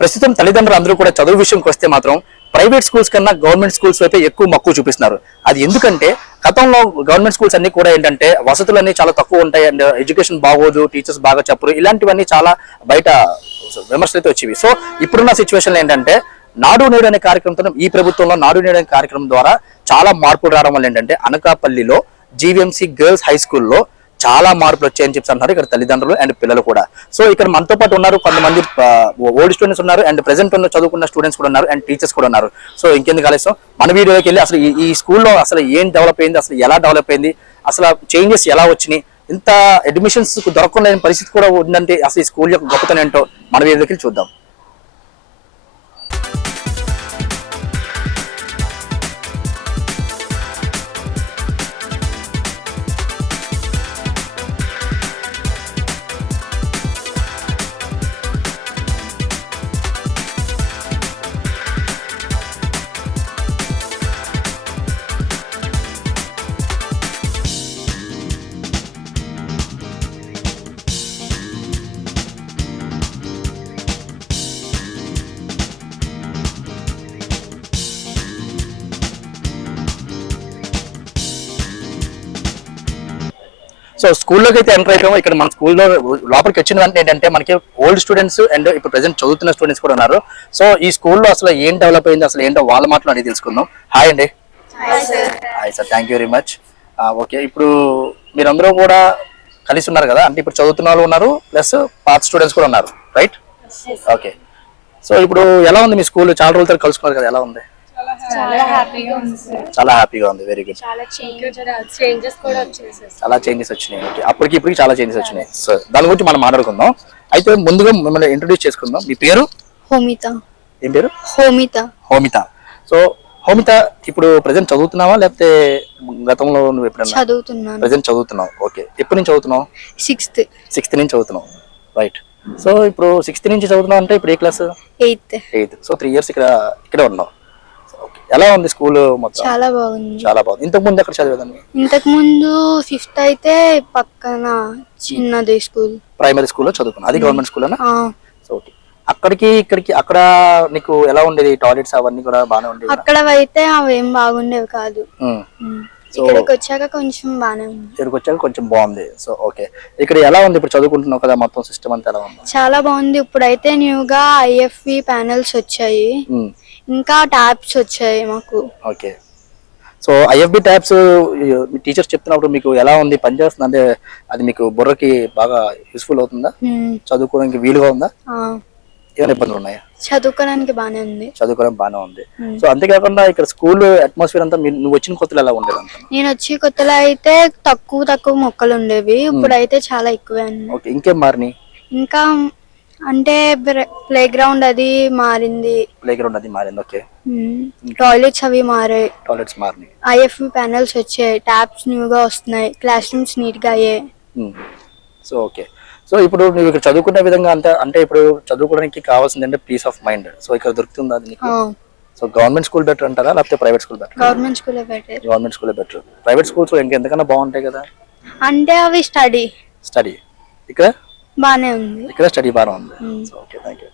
ప్రస్తుతం తల్లిదండ్రులు అందరూ కూడా చదువు విషయంకి వస్తే మాత్రం ప్రైవేట్ స్కూల్స్ కన్నా గవర్నమెంట్ స్కూల్స్ వైపే ఎక్కువ మక్కువ చూపిస్తున్నారు. అది ఎందుకంటే గతంలో గవర్నమెంట్ స్కూల్స్ అన్ని కూడా ఏంటంటే వసతులన్నీ చాలా తక్కువ ఉంటాయి అండ్ ఎడ్యుకేషన్ బాగోదు, టీచర్స్ బాగా చెప్పరు, ఇలాంటివన్నీ చాలా బయట విమర్శలు అయితే వచ్చేవి. సో ఇప్పుడున్న సిచ్యువేషన్ ఏంటంటే నాడు నేడు అనే కార్యక్రమంతో ఈ ప్రభుత్వంలో నాడు నేడు అనే కార్యక్రమం ద్వారా చాలా మార్పులు రావడం వల్ల ఏంటంటే అనకాపల్లిలో జీవీఎంసీ గర్ల్స్ హై స్కూల్లో చాలా మార్పులు వచ్చాయని చెప్పి అంటున్నారు ఇక్కడ తల్లిదండ్రులు అండ్ పిల్లలు కూడా. సో ఇక్కడ మనతో పాటు ఉన్నారు కొంతమంది ఓల్డ్ స్టూడెంట్స్ ఉన్నారు అండ్ ప్రెసెంట్ ఉన్న చదువుకున్న స్టూడెంట్స్ కూడా ఉన్నారు అండ్ టీచర్స్ కూడా ఉన్నారు. సో ఇంకెందుకు ఆలస్యం మన వీడియోకి వెళ్ళి అసలు ఈ స్కూల్లో అసలు ఏం డెవలప్ అయింది, అసలు ఎలా డెవలప్ అయింది, అసలు చేంజెస్ ఎలా వచ్చినాయి, ఇంత అడ్మిషన్స్ దొరకలేని పరిస్థితి కూడా ఉందంటే అసలు ఈ స్కూల్ యొక్క గొప్పతనం ఏంటో మన వీడియోకి వెళ్ళి చూద్దాం. సో స్కూల్లోకి అయితే ఎంటర్ అయిపోయాము. ఇక్కడ మన స్కూల్లో లోపలికి వచ్చిన వెంటనే ఏంటంటే మనకి ఓల్డ్ స్టూడెంట్స్ అండ్ ఇప్పుడు ప్రెసెంట్ చదువుతున్న స్టూడెంట్స్ కూడా ఉన్నారు. సో ఈ స్కూల్లో అసలు ఏం డెవలప్ అయింది, అసలు ఏంటో వాళ్ళ మాటలు అడిగి తెలుసుకుందాం. హాయ్ అండి. Hi sir, thank you very much. Okay, ఇప్పుడు మీరందరూ కూడా కలిసి ఉన్నారు కదా, అంటే ఇప్పుడు చదువుతున్న వాళ్ళు ఉన్నారు ప్లస్ పాత స్టూడెంట్స్ కూడా ఉన్నారు, రైట్? ఓకే, సో ఇప్పుడు ఎలా ఉంది మీ స్కూల్? చాలా రోజుల తర్వాత కలుసుకున్నారు కదా, ఎలా ఉంది? చాలా హ్యాపీగా ఉంది సార్. చాలా హ్యాపీగా ఉంది, వెరీ గుడ్. చాలా చేంజెస్ కూడా వచ్చాయి సార్. చాలా చేంజెస్ వచ్చినాయి. ఓకే, అప్పటికి ఇప్పటికి చాలా చేంజెస్ వచ్చినాయి. సో దాని గురించి మనం మాట్లాడుకుందాం. అయితే ముందుగా మిమ్మల్ని ఇంట్రొడ్యూస్ చేసుకుందాం. మీ పేరు? హోమిత. ఏం పేరు? హోమిత. హోమిత. సో హోమిత, ఇప్పుడు ప్రెసెంట్ చదువుతున్నావా లేకపోతే గతంలో నువ్వు ఎప్పుడన్నా? చదువుతున్నాను. ప్రెసెంట్ చదువుతున్నావు. ఓకే, ఎప్పటి నుంచి చదువుతున్నావు? సిక్స్త్ నుంచి చదువుతున్నావు, రైట్. సో ఇప్పుడు సిక్స్త్ నుంచి చదువుతున్నావు అంటే ఇప్పుడు ఏ క్లాస్? ఎయిత్. సో 3 years ఇక్కడే ఉన్నావు. ఎలా ఉంది స్కూల్ మొత్తం? చాలా బాగుంది. చాలా బాగుంది. ఇంతకు ముందు ఎక్కడ చదివేదాన్ని? ఇంతకు ముందు 5th అయితే పక్కన చిన్నది స్కూల్, ప్రైమరీ స్కూల్లో చదువుకున్నా. అది గవర్నమెంట్ స్కూల్. సో ఓకే, అక్కడికి ఇక్కడికి అక్కడ నీకు ఎలా ఉండేది? టాయిలెట్స్ అవన్నీ కూడా బాగానే ఉండేవి? అక్కడ అయితే అవేం బాగుండేవి కాదు. ఇక్కడికి వచ్చాక కొంచెం బాగానే ఉంది. ఇక్కడికి వచ్చాక కొంచెం బాగుంది. సో ఓకే, ఇక్కడ ఎలా ఉంది ఇప్పుడు చదువుకుంటున్నావు కదా, మొత్తం సిస్టమ్ అంతా ఎలా ఉంది? చాలా బాగుంది. ఇప్పుడైతే న్యూగా IFV ప్యానెల్స్ వచ్చాయి, ఇంకా ట్యాబ్స్ వచ్చాయి మాకు. Okay, so IFB tabs teachers చెప్తున్నప్పుడు మీకు ఎలా ఉంది, పనిచేస్తుంది? అంటే అది మీకు బుర్రకి బాగా యూస్ఫుల్ అవుతుందా? చదువుకోవడానికి వీలుగా ఉందా? ఏమైనా ఇబ్బందులు ఉన్నాయా? చదువుకోవడానికి బానే ఉంది. చదువుకోవడానికి బాగానే ఉంది. సో అంతేకాకుండా ఇక్కడ స్కూల్ అట్మాస్ఫియర్ అంతా నువ్వు వచ్చిన కొత్తలో ఎలా ఉండేది? నేను వచ్చి కొత్తలో అయితే తక్కువ మొక్కలు ఉండేవి, ఇప్పుడు అయితే చాలా ఎక్కువే ఉన్నాయి. ఓకే, ఇంకేం మారినాయి? ఇంకా అంటే ప్లే గ్రౌండ్ అది మారింది. ఓకే, టాయిలెట్స్ అవి మారాయి. IFV ప్యానెల్స్ వచ్చాయి, ట్యాబ్స్ న్యూగా వస్తున్నాయి, క్లాస్ రూమ్స్ నీట్ గా అయ్యాయి. సో ఓకే, సో ఇప్పుడు నువ్వు ఇక్కడ చదువుకునే విధంగా అంటే ఇప్పుడు చదువుకోవడానికి కావాల్సింది అంటే పీస్ ఆఫ్ మైండ్. సో ఇక్కడ దొరుకుతుందా అది నీకు? సో గవర్నమెంట్ స్కూల్ బెటర్ అంటారా లేకపోతే private school better? Government school better. Government school better. Private schools ఇంకెంతకన్నా బాగుంటాయి కదా. అంటే అవి స్టడీ ఇక్కడ బానే ఉంది. ఇక్కడ స్టడీ బాగా ఉంది. So okay, thank you.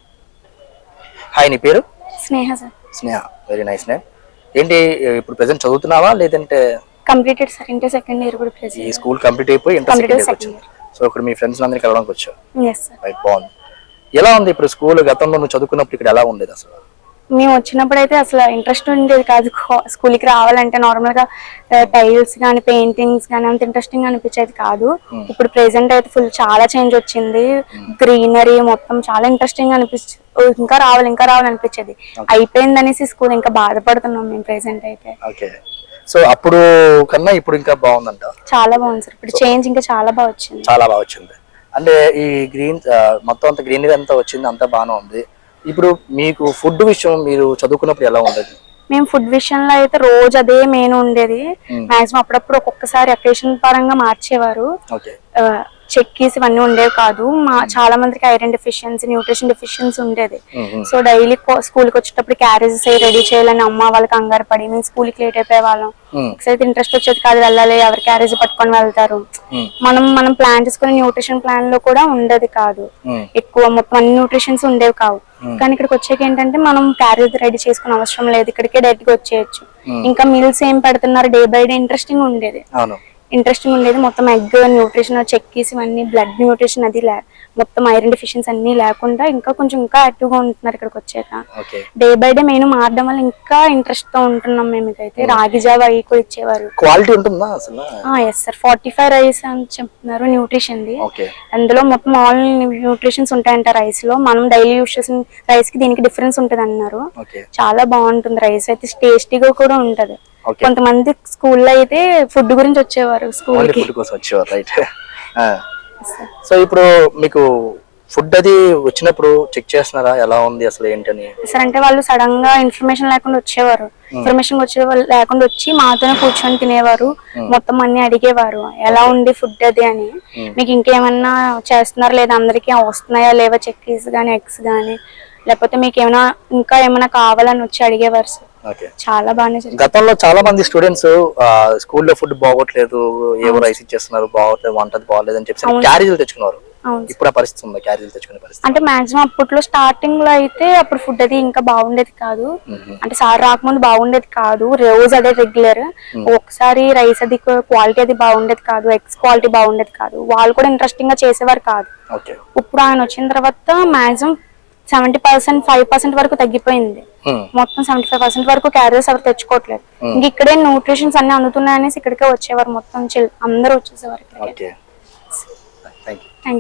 Hi, నీ పేరు? స్నేహ సార్. స్నేహ, వెరీ నైస్ నేమ్. ఏంటి ఇప్పుడు ప్రెసెంట్ చదువుతున్నావా లేదంటే? Completed sir, inter second year కూడా ప్రెసెంట్. ఈ స్కూల్ కంప్లీట్ అయిపోయి ఇంటర్ సెకండ్ ఇయర్ వచ్చింది. సో ఇక్కడ మీ ఫ్రెండ్స్ అందరినీ కలవడానికి వచ్చావు. రైట్, బాగుంది. ఎలా ఉంది ఇప్పుడు స్కూల్? గతంలో నువ్వు చదువుకున్నప్పుడు ఇక్కడ ఎలా ఉండేది అసలు? మేము వచ్చినప్పుడు అయితే అసలు ఇంట్రెస్ట్ ఉండేది కాదు స్కూల్కి రావాలంటే. నార్మల్ గా టైల్స్ కానీ పెయింటింగ్స్ కానీ అంత ఇంట్రెస్టింగ్ అనిపించేది కాదు. ఇప్పుడు ప్రెసెంట్ అయితే ఫుల్ చాలా చేంజ్ వచ్చింది. గ్రీనరీ మొత్తం చాలా ఇంట్రెస్టింగ్ ఇంకా రావాలి అనిపించేది. అయిపోయింది అనేసి స్కూల్ ఇంకా బాధపడుతున్నాం మేము ప్రెసెంట్ అయితే. సో అప్పుడు కన్నా ఇప్పుడు ఇంకా బాగుందంట? చాలా బాగుంది సార్, ఇప్పుడు చేంజ్ ఇంకా చాలా బాగా వచ్చింది. అంటే ఈ గ్రీన్ మొత్తం అంతా గ్రీనరీ అంతా వచ్చింది, అంతా బాగానే ఉంది. ఇప్పుడు మీకు ఫుడ్ విషయం మీరు చదువుకున్నప్పుడు ఎలా ఉండేది? మేము ఫుడ్ విషయంలో అయితే రోజు అదే మెయిన్ ఉండేది. మాక్సిమం అప్పుడప్పుడు ఒక్కొక్కసారి అకేషన్ పరంగా మార్చేవారు. చెక్కీస్ ఇవన్నీ ఉండేవి కాదు. చాలా మందికి ఐరన్ డెఫిషియన్సీ, న్యూట్రిషన్ డెఫిషియన్సీ ఉండేది. సో డైలీ స్కూల్కి వచ్చేటప్పుడు క్యారేజెస్ రెడీ చేయాలని అమ్మ వాళ్ళకి కంగారు పడి మేము స్కూల్కి లేట్ అయిపోయే వాళ్ళం. అయితే ఇంట్రెస్ట్ వచ్చేది కాదు, వెళ్ళాలి, ఎవరి క్యారేజ్ పట్టుకొని వెళ్తారు. మనం ప్లాన్ చేసుకునే న్యూట్రిషన్ ప్లాన్ లో కూడా ఉండేది కాదు. ఎక్కువ మొత్తం అన్ని న్యూట్రిషన్స్ ఉండేవి కావు. కానీ ఇక్కడికి వచ్చాక ఏంటంటే మనం క్యారేజ్ రెడీ చేసుకునే అవసరం లేదు, ఇక్కడికే డైరెక్ట్ గా వచ్చేయచ్చు. ఇంకా మీల్స్ ఏం పెడుతున్నారు డే బై డే ఇంట్రెస్టింగ్ ఉండేది. మొత్తం ఎగ్ న్యూట్రిషన్, చెక్కీస్ ఇవన్నీ బ్లడ్ న్యూట్రిషన్ అది మొత్తం ఐరన్ డెఫిషియన్స్ అన్ని లేకుండా ఇంకా కొంచెం ఇంకా యాక్టివ్ గా ఉంటున్నారు ఇక్కడికి వచ్చాక. డే బై డే మెయిన్ మారడం వల్ల ఇంకా ఇంట్రెస్ట్ తో ఉంటున్నాం మేము. ఇకైతే రాగి జావ అవి కూడా ఇచ్చేవారు. క్వాలిటీ ఉంటుందా అసలు? ఎస్ సార్, 45 రైస్ అని చెప్తున్నారు న్యూట్రిషన్ ది. అందులో మొత్తం ఆల్ న్యూట్రిషన్స్ ఉంటాయంట రైస్ లో. మనం డైలీ యూస్ చేసిన రైస్ కి దీనికి డిఫరెన్స్ ఉంటుంది అన్నారు. చాలా బాగుంటుంది రైస్ అయితే, టేస్టీగా కూడా ఉంటది. కొంతమంది స్కూల్లో అయితే ఫుడ్ గురించి వచ్చేవారు స్కూల్ కి. రైట్. సో ఇప్పుడు మీకు ఫుడ్ అది వచ్చినప్పుడు చెక్ చేస్తున్నారా ఎలా ఉంది అసలు ఏంటని? సార్ అంటే వాళ్ళు సడన్ గా ఇన్ఫర్మేషన్ లేకుండా వచ్చేవారు. ఇన్ఫర్మేషన్ లేకుండా వచ్చి మాతోనే కూర్చొని తినేవారు. మొత్తం అన్ని అడిగేవారు ఎలా ఉంది ఫుడ్ అది అని. మీకు ఇంకేమన్నా చేస్తున్నారా లేదా, అందరికి వస్తున్నాయా లేవా చెక్కీస్ గానీ ఎగ్స్ గానీ, లేకపోతే మీకు ఏమైనా ఇంకా ఏమైనా కావాలని వచ్చి అడిగేవారు సార్. చాలా బాగానే. గతంలో చాలా మంది స్టూడెంట్స్ స్కూల్లో ఫుడ్ బాగోట్లేదు, ఏవో రైస్ ఇచ్చేస్తున్నారు, బాగోట్లేదు, వంటది బాగోలేదు అని చెప్పి క్యారేజీలు తెచ్చుకున్నారు. ఇప్పుడు ఆ పరిస్థితి ఉందా? క్యారేజీలు తెచ్చుకునే పరిస్థితి అంటే మాక్సిమం అప్పట్లో స్టార్టింగ్ లో అయితే అప్పుడు ఫుడ్ అది ఇంకా బాగుండేది కాదు. అంటే సార్ రాకముందు బాగుండేది కాదు, రోజు అదే రెగ్యులర్. ఒకసారి రైస్ అది క్వాలిటీ అది బాగుండేది కాదు, ఎగ్స్ క్వాలిటీ బాగుండేది కాదు, వాళ్ళు కూడా ఇంట్రెస్టింగ్ గా చేసేవారు కాదు. ఇప్పుడు ఆయన వచ్చిన తర్వాత మాక్సిమం 70%, 5% వరకు తగ్గిపోయింది. మొత్తం 75% వరకు క్యారేజెస్ ఎవరు తెచ్చుకోవట్లేదు. ఇంక ఇక్కడే న్యూట్రిషన్స్ అన్ని అందుతున్నాయనేసి ఇక్కడికే వచ్చేవారు. మొత్తం అందరూ వచ్చేసేవారు.